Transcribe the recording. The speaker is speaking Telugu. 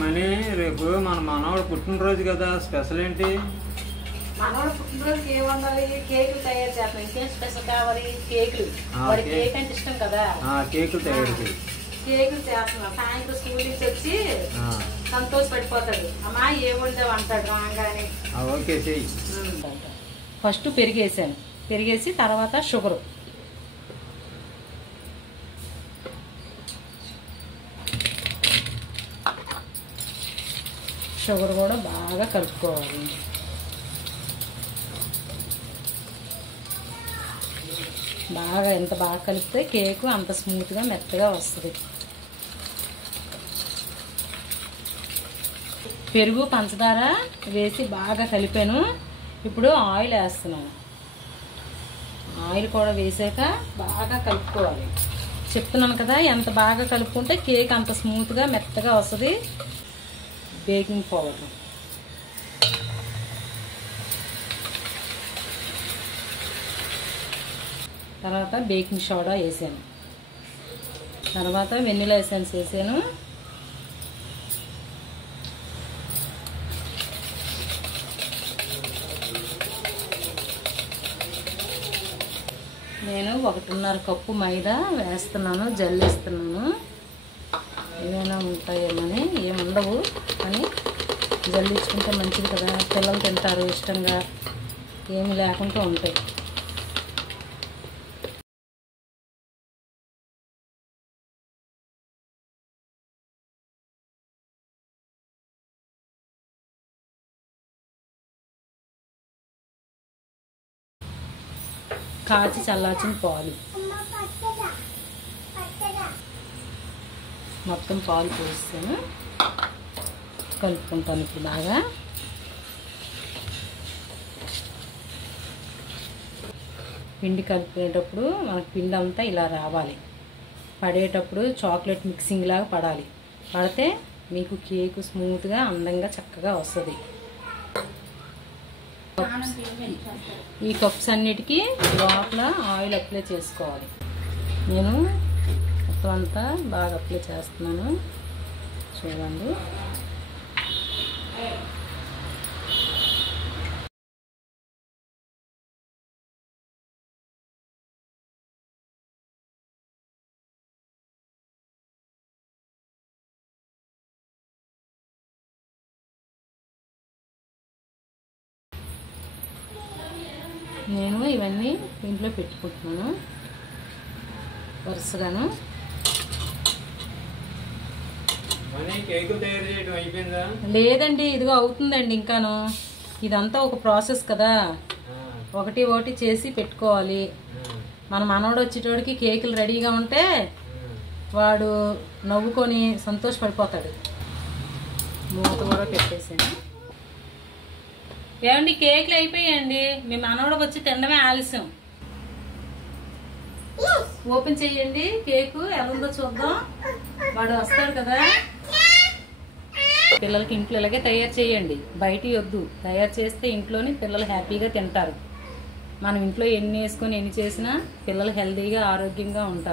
మనీ రేపు మన మనవాడు పుట్టినరోజు కదా, స్పెషల్ ఏంటి? మనవాడు పుట్టినరోజుకి ఏం వండాలి? కేకులు తయారు చేస్తాం. ఇంకేం స్పెషల్ కావాలి? కేకులు. వాడికి కేక్ అంటే ఇష్టం కదా. కేకులు తయారు చేయి. కేకులు చేస్తున్నాం. సాయంత్రం స్కూల్ నుంచి వచ్చి సంతోషపడిపోతాడు. అమ్మా ఏం వండావు అంటాడు రాగానే. ఓకే చెయ్యి. ఫస్ట్ పెరిగేసాను, పెరిగేసి తర్వాత షుగరు, షుగర్ కూడా బాగా కలుపుకోవాలి. బాగా ఎంత బాగా కలిపితే కేకు అంత స్మూత్గా మెత్తగా వస్తుంది. పెరుగు పంచదార వేసి బాగా కలిపాను. ఇప్పుడు ఆయిల్ వేస్తున్నాను. ఆయిల్ కూడా వేసాక బాగా కలుపుకోవాలి. చెప్తున్నాను కదా, ఎంత బాగా కలుపుకుంటే కేక్ అంత స్మూత్గా మెత్తగా వస్తుంది. బేకింగ్ పౌడర్, తర్వాత బేకింగ్ సోడా వేసాను, తర్వాత వెనిలా ఎసెన్స్ వేసాను, నేను 1.5 కప్పు మైదా వేస్తున్నాను, జల్లిస్తున్నాను. ఏమైనా ఉంటాయేమని, ఏముండవు అని జల్లించుకుంటే మంచిది కదా, పిల్లలు తింటారు ఇష్టంగా, ఏమి లేకుండా ఉంటాయి. కాచి చల్లార్చిన పాలు, మొత్తం పాలు పోస్తాను, కలుపుకుంటాను. ఇప్పుడు బాగా పిండి కలుపుకునేటప్పుడు మనకు పిండి అంతా ఇలా రావాలి. పడేటప్పుడు చాక్లెట్ మిక్సింగ్ లాగా పడాలి. పడితే మీకు కేకు స్మూత్గా అందంగా చక్కగా వస్తుంది. ఈ కప్స్ అన్నిటికీ లోపల ఆయిల్ అప్లై చేసుకోవాలి. నేను మొత్తం అంతా బాగా అప్లై చేస్తున్నాను, చూడండి. నేను ఇవన్నీ ఇంట్లో పెట్టుకుంటున్నాను వరుసగాను. లేదండి, ఇదిగో అవుతుందండి ఇంకాను. ఇదంతా ఒక ప్రాసెస్ కదా, ఒకటి ఒకటి చేసి పెట్టుకోవాలి. మన మనవడు వచ్చేటోడికి కేకులు రెడీగా ఉంటే వాడు నవ్వుకొని సంతోషపడిపోతాడు. మూత కూడా పెట్టేసాను. ఏమండి, కేకులు అయిపోయాయండి. మీ మనవడికి వచ్చి తినడమే ఆలస్యం. ఓపెన్ చేయండి, కేకు ఎలా ఉందో చూద్దాం. వాడు వస్తాడు కదా. పిల్లలకి ఇంట్లో ఇలాగే తయారు చేయండి, బయట వద్దు. తయారు చేస్తే ఇంట్లోని పిల్లలు హ్యాపీగా తింటారు. మనం ఇంట్లో ఎన్ని వేసుకొని ఎన్ని చేసినా పిల్లలు హెల్తీగా ఆరోగ్యంగా ఉంటారు.